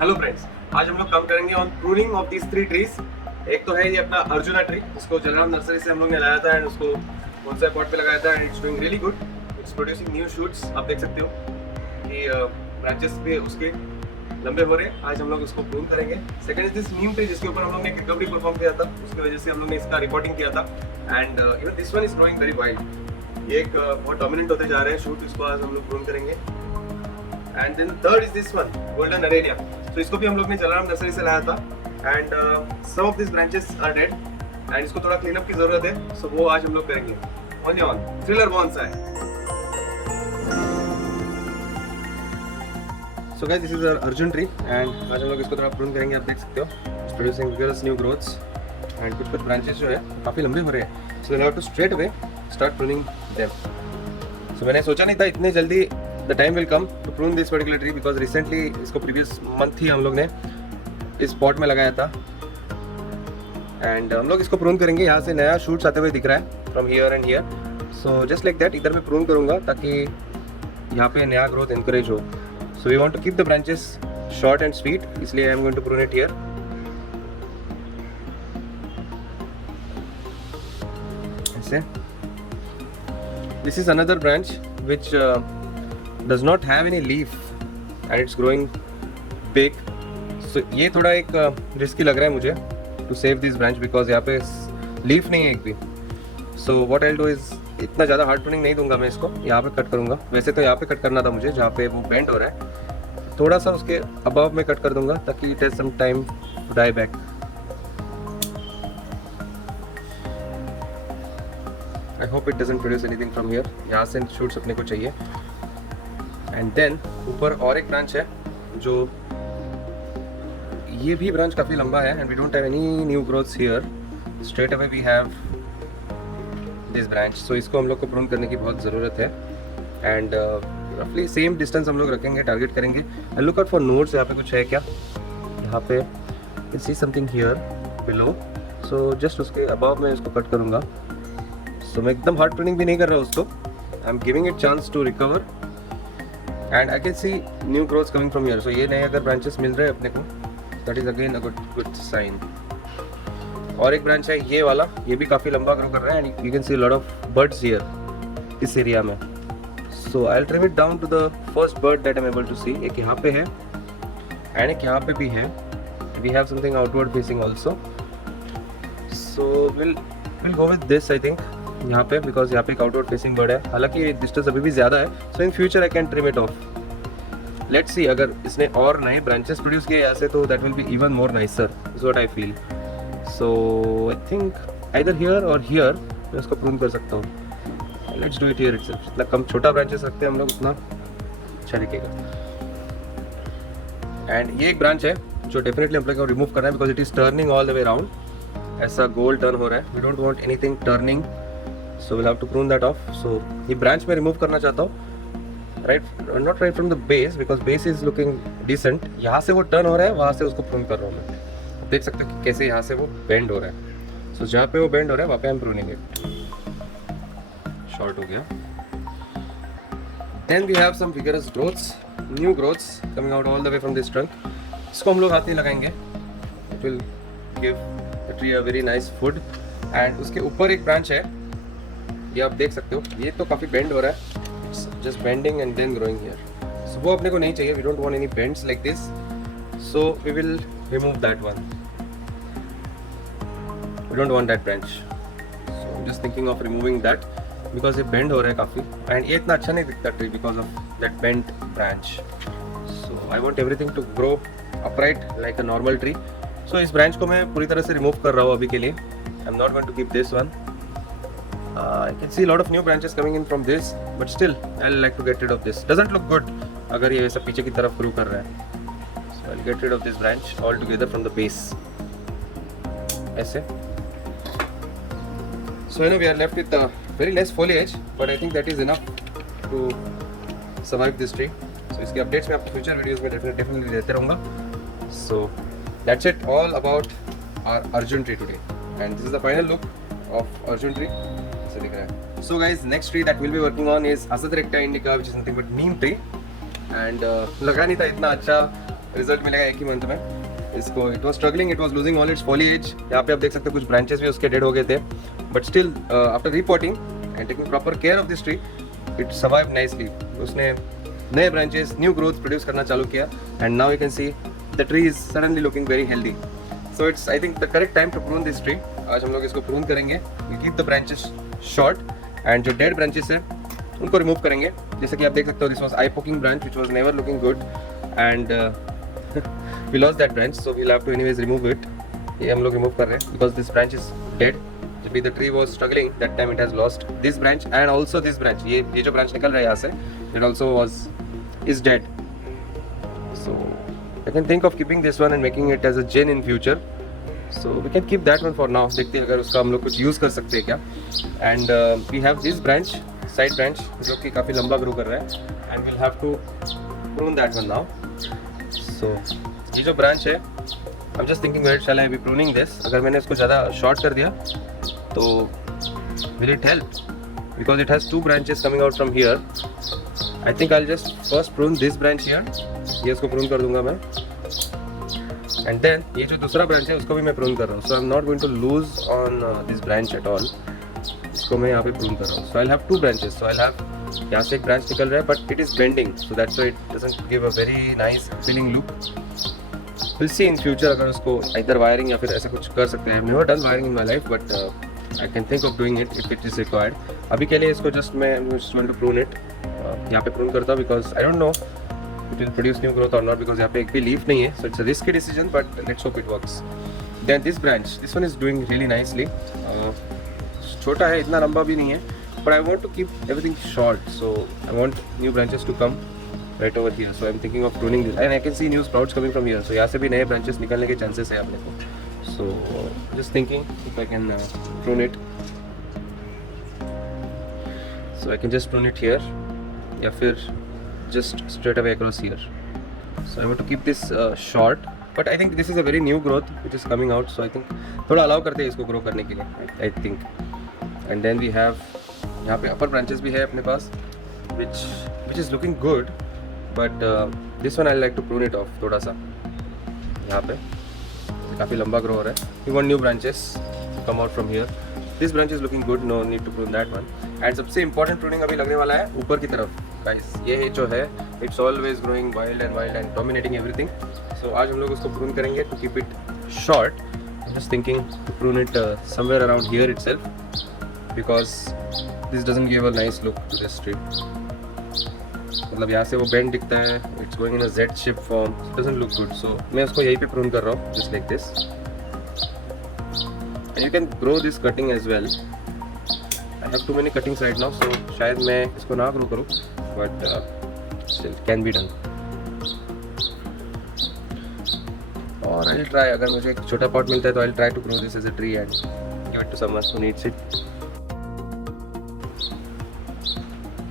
Hello friends, आज हम लोग काम करेंगे on pruning of these 3 trees. एक तो है ये अपना अर्जुना ट्री, इसको जलराम नर्सरी से हम लोग ने लाया था एंड उसको कौन सा पॉट पे लगाया था and it's doing really good. It's producing new shoots. आप देख सकते हो कि ब्रांचेस पे उसके लंबे हो रहे हैं। आज हम लोग उसको प्रून करेंगे। Second is this Neem tree, जिसके ऊपर हम लोग ने रिकवरी परफॉर्म किया था, उसकी वजह से हम लोग ने इसका रिपोर्टिंग किया था and even this one is growing very wild. ये एक बहुत डोमिनेंट होते जा रहे हैं शूट, इसको आज हम लोग प्रून करेंगे। And then third is this one golden aralia. तो इसको भी हम लोग ने जलाराम नर्सरी से लाया था and some of this branches are dead and इसको थोड़ा क्लीन अप की जरूरत है, सो वो आज हम लोग करेंगे। On thriller bonsai. So guys, this is our Arjun tree and आज हम लोग इसको थोड़ा प्रून करेंगे। आप देख सकते हो it's producing vigorous new growths and कुछ ब्रांचेस जो है काफ़ी लंबे हो रहे हैं, so we have to straight away start pruning them. So मैंने सोचा नहीं था इतने जल्दी the time will come to prune this particular tree, because recently इसको प्रीवियस मंथ ही हम लोग ने इस पॉट में लगाया था एंड हम लोग इसको प्रून करेंगे। यहाँ से नया शूट्स आते हुए दिख रहा है from here and here, so just like that इधर मैं प्रून करूँगा ताकि यहाँ पे नया ग्रोथ इंकरेज हो। So we want to keep the branches short and sweet, इसलिए I am going to prune it here. ऐसे this is another branch which does not have any leaf and it's growing big, so ये थोड़ा एक risky लग रहा है मुझे to save this branch because यहाँ पे लीफ नहीं है एक भी। so what I'll do is इतना ज़्यादा हार्ड प्रूनिंग नहीं दूंगा, मैं इसको यहाँ पे कट करूँगा। वैसे तो यहाँ पे कट करना था मुझे, जहाँ पे वो बेंड हो रहा है, थोड़ा सा उसके अबव में कट कर दूंगा ताकि it has some time to die back। I hope it doesn't produce anything from here। यहाँ से शूट्स अपने को चाहिए। एंड देन ऊपर और एक ब्रांच है जो ये भी ब्रांच काफ़ी लंबा है and we don't have any new growths here. Straight away we have this branch, so इसको हम लोग को प्रून करने की बहुत ज़रूरत है एंड रफली सेम डिस्टेंस हम लोग रखेंगे, टारगेट करेंगे। And look out for nodes, यहाँ पे कुछ है क्या? यहाँ पे you see something here below, so just उसके अबव मैं इसको कट करूँगा। सो मैं एकदम हार्ड प्रूनिंग भी नहीं कर रहा उसको, I am giving it chance to recover and I can see new growths coming from here. So ये नए अगर ब्रांचेस मिल रहे हैं अपने को, that is again a good sign. और एक ब्रांच है ये वाला, ये भी काफ़ी लंबा ग्रो कर रहा है and you can see lot of birds here इस एरिया में। So I will trim it down to the first bird that I am able to see. एक यहाँ पे है एंड एक यहाँ पे भी है। We have something outward facing also, so will go with this I think यहाँ पे, बिकॉज यहाँ पे एक आउटवर्ड फेसिंग बर्ड है। हालांकि डिस्टेंस अभी भी ज़्यादा है, so in future I can trim it off. Let's see, अगर इसने और नए ब्रांचेस प्रोड्यूस किए ऐसे तो that will be even more nicer, is what I feel. So I think either here और हियर मैं उसको प्रून कर सकता हूँ। Let's do it here itself. जितना कम छोटा ब्रांचेस रखते हैं हम लोग उतना अच्छा दिखेगा। एंड ये एक ब्रांच है जो डेफिनेटली हम लोग को रिमूव करना है because it is turning all the way round. ऐसा गोल टर्न हो रहा है, we don't want anything turning, so we'll have to prune that off। so ये branch मैं remove करना चाहता हूँ, not right from the base because base is looking decent। यहाँ से वो turn हो रहा है, वहाँ से उसको prune कर रहा हूँ मैं। देख सकते हो कि कैसे यहाँ से वो bend हो रहा है। so जहाँ पे वो bend हो रहा है वहाँ पे I'm pruning it। short हो गया। then we have some vigorous growths, new growths coming out all the way from this trunk। इसको हम लोग हाथ ही लगाएंगे, it will give the tree a very nice food। and उसके ऊपर एक branch है, ये आप देख सकते हो, ये तो काफ़ी बेंड हो रहा है, just bending and then growing here. So वो अपने को नहीं चाहिए, we don't want any bends like this, so we will remove that one. We don't want that branch, so I am just thinking of removing that because ये bend हो रहा है काफ़ी एंड ये इतना अच्छा नहीं दिखता tree because of that bend branch. So I want everything to grow upright like a normal tree. So इस ब्रांच को मैं पूरी तरह से रिमूव कर रहा हूँ अभी के लिए। I am not going to keep this one. I can see a lot of new branches coming in from this, but still I'll like to get rid of this. Doesn't look good अगर ये ऐसा पीछे की तरफ grow कर रहा है। So I'll get rid of this branch altogether from the base। ऐसे। So you know we are left with very less foliage, but I think that is enough to survive this tree। So इसके updates मैं आपको future videos में definitely देते रहूँगा। So that's it all about our Arjun tree today, and this is the final look of Arjun tree। So guys, next tree that we'll be working on is Asadirachta indica, which is nothing but neem tree। and लगा नहीं था इतना अच्छा result मिलेगा एक ही month में इसको। It was struggling, it was losing all it's foliage. यहाँ पे आप देख सकते हो कुछ ब्रांचेस भी उसके डेड हो गए थे, but still after reporting and taking proper care of this tree it survive nicely. उसने नए ब्रांचेस, न्यू ग्रोथ प्रोड्यूस करना चालू किया and now you can see the tree is suddenly looking very healthy. So it's I think the correct time to prune this tree. आज हम लोग इसको prune करेंगे। We keep the branches short and जो dead branches है उनको remove करेंगे। जैसे कि आप देख सकते हो this was I poking branch which was never looking good and we lost that branch, so we will have to anyways remove it. ये हम लोग रिमूव कर रहे हैं because this branch is dead. जब भी the tree was struggling that time it has lost this branch and also this branch. ये जो ब्रांच निकल रहा है यहाँ से it also was is dead, so I can think of keeping this one and making it as a gin in future, so we can keep that one for now। देखते हैं अगर उसका हम लोग कुछ यूज़ कर सकते हैं क्या। and we have this branch, side branch जो कि काफ़ी लंबा ग्रो कर रहा है and we'll have to prune that one now। so ये जो branch है I'm just thinking where shall I be pruning this। अगर मैंने इसको ज़्यादा short कर दिया तो will it help, because it has two branches coming out from here। I think I'll just first prune this branch here। ये इसको prune कर दूंगा मैं and then ये जो दूसरा branch है उसको भी मैं prune कर रहा हूँ। so I'm not going to lose on this branch at all। इसको मैं यहाँ पे prune कर रहा हूँ। so I'll have two branches, so I'll have यहाँ से एक branch निकल रहा है but it is bending, so that's why it doesn't give a very nice feeling look। we'll see in future अगर उसको either wiring या फिर ऐसे कुछ कर सकते हैं। I've never done wiring in my life but I can think of doing it if it is required। अभी के लिए इसको just मैं just want to prune it। यहाँ पे prune करता हूँ because I don't know it will produce new growth or not, because यहाँ पे एक भी leaf नहीं है, so it's a risky decision but let's hope it works। then this branch, this one is doing really nicely। छोटा है, इतना लंबा भी नहीं है, but I want to keep everything short, so I want new branches to come right over here, so I'm thinking of pruning this and I can see new sprouts coming from here, so यहाँ से भी नए branches निकलने के chances है अपने को। so just thinking if I can prune it, so I can just prune it here या फिर just straight away across here। so I want to keep this short but I think this is a very new growth which is coming out, so I think थोड़ा allow करते हैं इसको grow करने के लिए I think। and then we have यहाँ पे upper branches भी है अपने पास which is looking good but this one I like to prune it off थोड़ा सा। यहाँ पे काफ़ी लंबा ग्रो हो रहा है। we want new branches to come out from here। this branch is looking good, no need to prune that one। and सबसे important pruning अभी लगने वाला है ऊपर की तरफ guys। ये जो है it's always growing wild and dominating everything, so आज हम लोग उसको prune करेंगे to keep it short। I'm just thinking to prune it somewhere around here itself because this doesn't give a nice look to this tree। मतलब यहाँ से वो bend दिखता है, it's going in a Z shape form, doesn't look good, so मैं उसको यहीं पे प्रून कर रहा हूँ just like this. And you can grow this cutting as well. I have too many cuttings right now, so शायद मैं इसको ना ग्रो करूँ but still can be done. और आई विल ट्राई, अगर मुझे एक छोटा पॉट मिलता है तो I will try to grow this as a tree and give it to someone who needs it.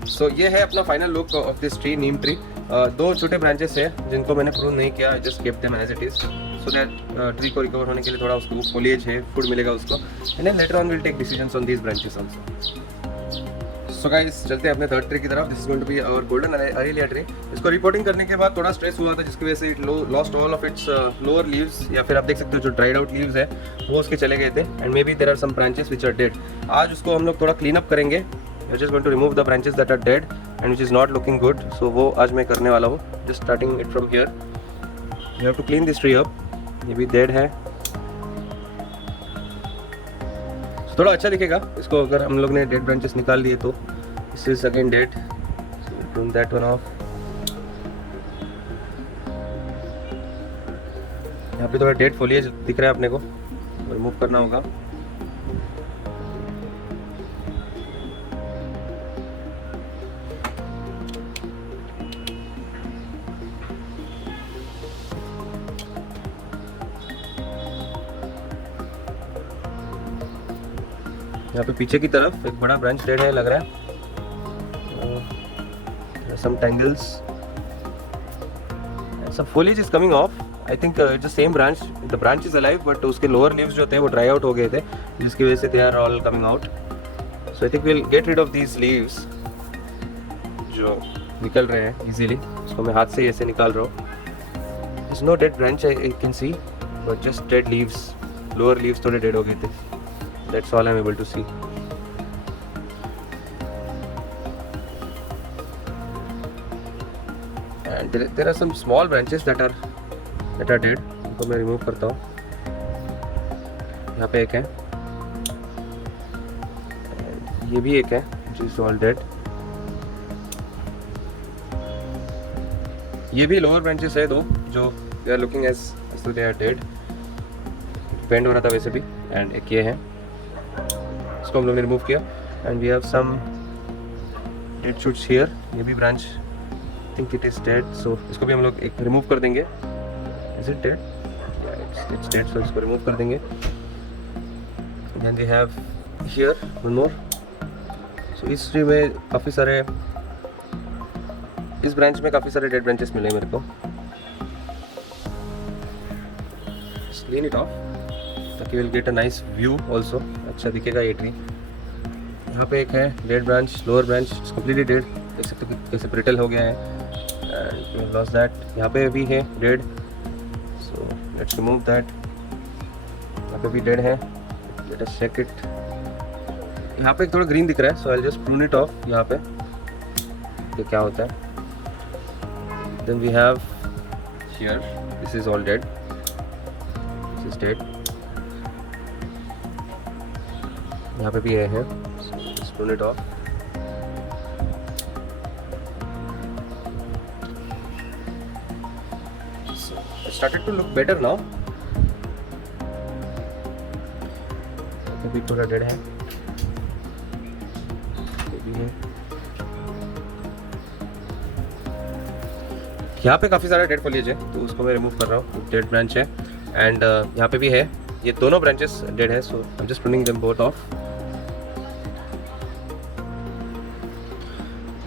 So ये है अपना final look of this tree, neem tree. दो छोटे ब्रांचेस है जिनको मैंने प्रून नहीं किया, just kept them as it is so that tree को रिकवर होने के लिए थोड़ा उसको फोलिएज है, फूड मिलेगा उसको, and then later on will take decisions on these branches also. So guys चलते हैं अपने थर्ड ट्री की तरफ। This is going to be our golden aralia tree. इसको रिपोर्टिंग करने के बाद थोड़ा स्ट्रेस हुआ था जिसकी वजह से it lost all of its lower leaves, या फिर आप देख सकते हो जो ड्राइड आउट लीव्स है वो उसके चले गए थे, and maybe there are some branches which are dead. आज उसको हम लोग थोड़ा क्लीन अप करेंगे। We are just going to remove the branches that are dead and which is not looking good, so वो आज मैं करने वाला हूँ। Just starting it from here, you have to clean this tree up। ये भी dead है, so थोड़ा अच्छा दिखेगा इसको अगर हम लोग ने dead branches निकाल दिए तो। This is again dead, so we'll prune that one off। यहाँ पे थोड़ा dead foliage दिख रहा है अपने को, remove करना होगा। यहाँ पे पीछे की तरफ एक बड़ा ब्रांच डेड है लग रहा है, some tangles and some foliage is coming off। I think it's the same branch, the branch is alive but उसके lower leaves जो थे वो dry out हो गए थे जिसकी वजह से they are all coming out, so I think we'll get rid of these leaves जो निकल रहे हैं easily। उसको मैं हाथ से ऐसे निकाल रहा हूँ। There's no dead branch I can see, but just dead leaves. Lower leaves थोड़े dead हो गए थे. That's all I'm able to see. And there are some small branches that are dead. उनको मैं remove करता हूँ. यहाँ पे एक है. ये भी एक है, which is all dead. ये भी lower branches है दो जो they are looking as though they are dead. Bend हो रहा था वैसे भी. And एक ये है. इसको हम लोग ने remove किया. And we have some dead shoots here. ये भी branch I think it is dead. So इसको भी हम लोग एक remove कर देंगे. Is it dead? Yeah, it's dead. So इसको remove कर देंगे. Then we have here one more. So इस ट्री में काफ़ी सारे, इस ब्रांच में काफ़ी सारे डेड ब्रांचेस मिले मेरे को. क्लीन इट ऑफ ताकि will get a nice view also. अच्छा दिखेगा ये ट्री. यहाँ पे एक है dead branch, lower branch completely dead. देख सकते हो कैसे ब्रिटल हो गया है. And loss that. यहाँ पे भी है dead. So let's remove that. यहाँ पे भी डेड है. Let us check it. यहाँ पे थोड़ा ग्रीन दिख रहा है. So I just prune it of यहाँ पे. तो क्या होता है. Then we have here this is all dead. This is dead. यहाँ पे भी है. Just prune it off. It started to look better now. अभी थोड़ा डेड है. यहाँ पे काफ़ी सारा डेड फॉलिएज है तो उसको मैं रिमूव कर रहा हूँ. डेड ब्रांच है. एंड यहाँ पे भी है. ये दोनों ब्रांचेस डेड है. So I am just pruning them both off.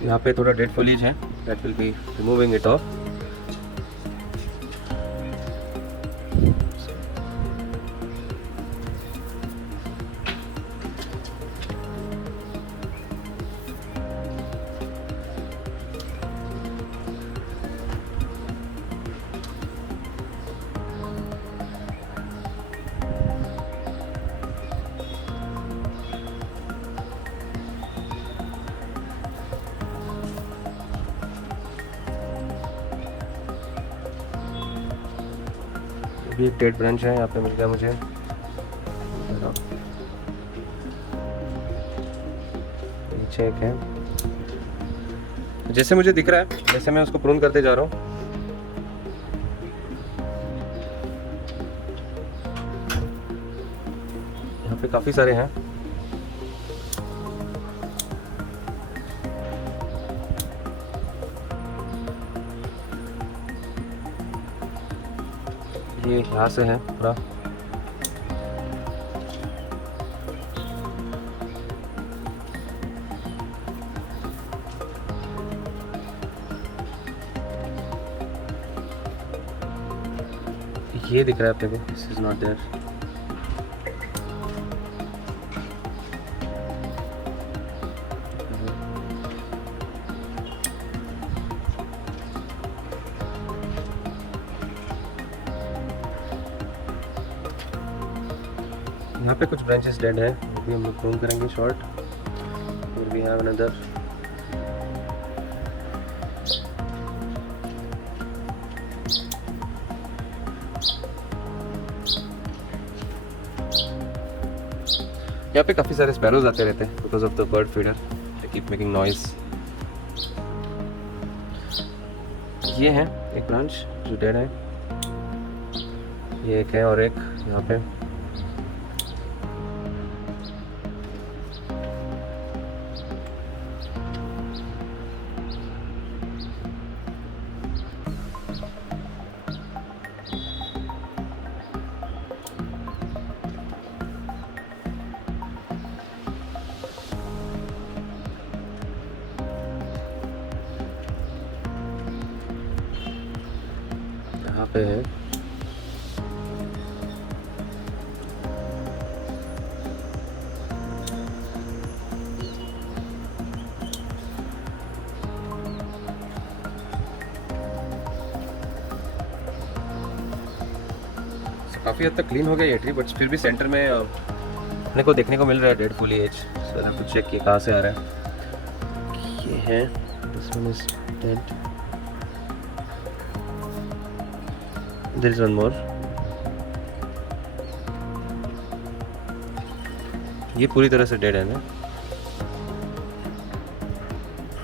यहाँ पे थोड़ा डेड फॉलिएज है. That will be removing it off. भी एक डेड ब्रांच है यहाँ पे मिल गया मुझे. नीचे एक है. जैसे मुझे दिख रहा है वैसे मैं उसको प्रून करते जा रहा हूँ. यहाँ पे काफ़ी सारे हैं. ये यहाँ से है पूरा. ये दिख रहा है अपने को. This is not there. यहाँ पे कुछ ब्रांचेस डेड है. वो भी हम लोग प्रून करेंगे शॉर्ट. और वी हैव अनदर. यहाँ पे काफ़ी सारे स्पैरोज आते रहते हैं because of the bird feeder. They keep making noise. ये है एक ब्रांच जो डेड है. ये एक है और एक यहाँ पे. यहाँ पे है. काफ़ी हद तक क्लीन हो गया ये ट्री, बट फिर भी सेंटर में अपने को देखने को मिल रहा है डेड फॉलिएज। सो आई कुछ चेक किया कहाँ से आ रहा है। ये है, this one is dead, there is one more. ये पूरी तरह से डेड है ना।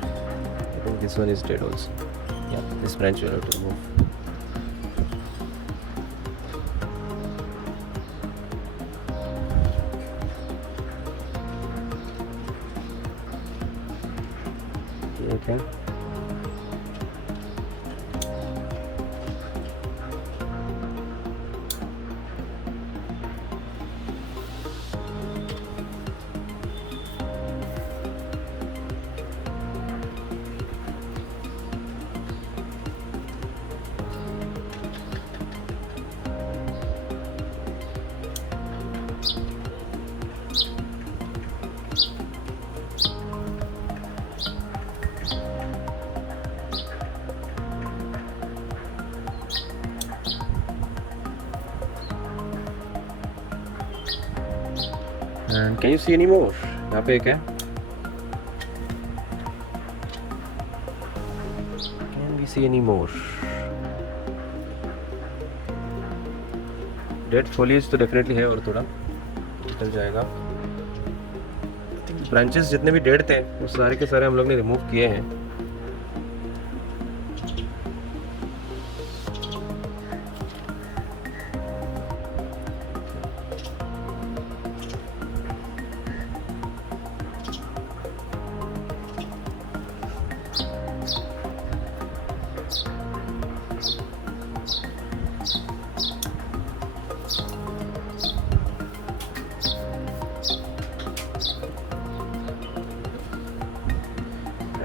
I think this one is dead also. या this branch we have to remove. Okay. And can you see any more? यहाँ पे एक है। Can we see any more? Dead foliage तो definitely है और थोड़ा निकल जाएगा। ब्रांचेस जितने भी डेड थे वो सारे के सारे हम लोग ने रिमूव किए हैं।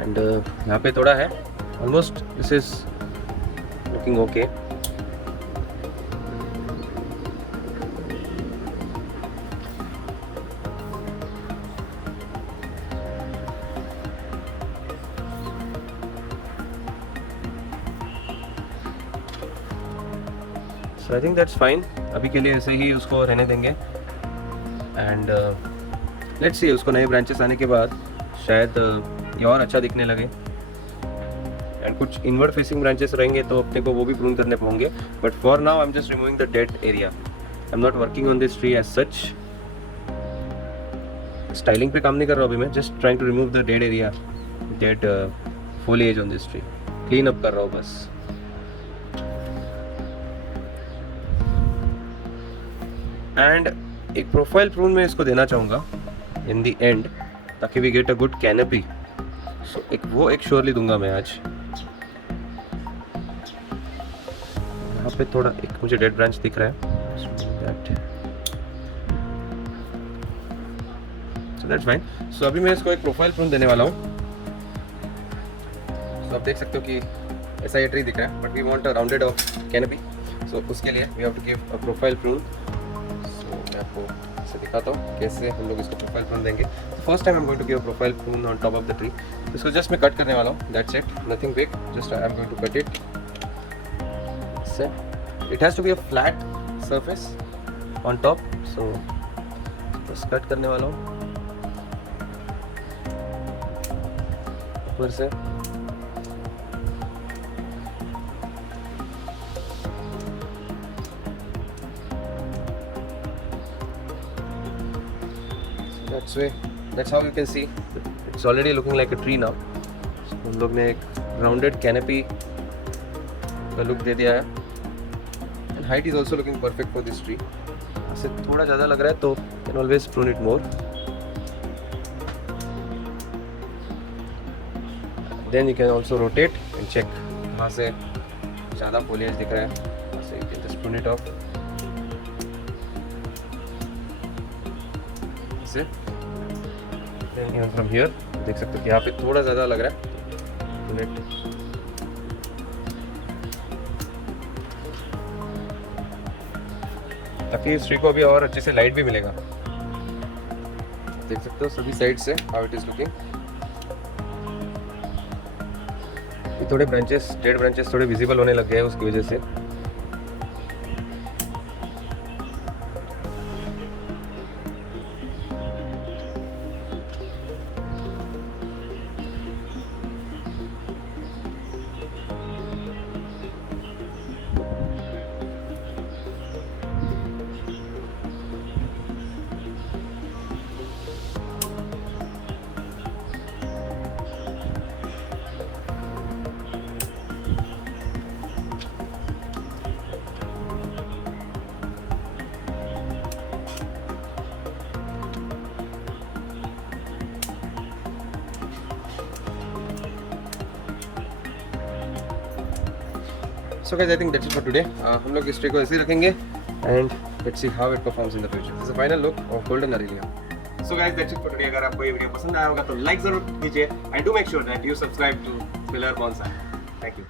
एंड यहाँ पे थोड़ा है, almost this is looking okay. So I think that's fine. अभी के लिए ऐसे ही उसको रहने देंगे एंड लेट्स सी उसको नए ब्रांचेस आने के बाद शायद ये और अच्छा दिखने लगे। एंड कुछ इनवर्ड फेसिंग ब्रांचेस रहेंगे तो अपने को वो भी प्रून करने होंगे, but for now I am just removing the dead area. I am not working on this tree as such. Styling पे काम नहीं कर रहा हूँ अभी मैं, just trying to remove the dead area, dead foliage on this tree. Clean up कर रहा हूँ बस। एंड एक प्रोफाइल प्रून में इसको देना चाहूँगा इन द एंड, ताकि we get a good canopy. So एक श्योरली दूंगा मैं आज। यहाँ पे थोड़ा एक मुझे डेड ब्रांच दिख रहा है, सो दैट्स फाइन। सो अभी मैं इसको एक प्रोफाइल प्रून देने वाला हूँ। सो आप देख सकते हो कि ऐसा ये ट्री दिख रहा है, but we want a rounded off canopy. So उसके लिए we have to give a profile prune. मैं आपको इसे दिखाता हूँ कैसे हम लोग इसको प्रोफाइल प्रून देंगे। First time I am going to give profile prune on top of the tree. इसको जस्ट मैं कट करने वाला हूँ, that's it, nothing big, just I am going to cut it. It has to be a flat surface on top, सो बस cut करने वाला हूँ ऊपर से। That's how you can see it's already looking like a tree now. So, हम लोग ने एक rounded canopy का लुक दे दिया है and height is also looking perfect for this tree. ऐसे थोड़ा ज़्यादा लग रहा है तो can always prune it more. Then you can also rotate and check कहाँ से ज़्यादा foliage दिख रहा है, so you can just prune it off. ऐसे Even from here देख सकते हो कि यहाँ पे थोड़ा ज़्यादा लग रहा है, ताकि इस ट्री को अभी और अच्छे से लाइट भी मिलेगा। देख सकते हो सभी साइड से हाउ इट इज लुकिंग। थोड़े ब्रांचेस, डेड ब्रांचेस थोड़े विजिबल होने लग गए हैं उसकी वजह से। So guys I think that's it for today. हम लोग इस ट्रे को ऐसे ही रखेंगे and let's see how it performs in the future. This is the final look of golden Aralia. So guys that's it for today. अगर आपको ये video पसंद आया होगा तो लाइक जरूर कीजिए and do make sure that you subscribe to Spiller bonsai. Thank you.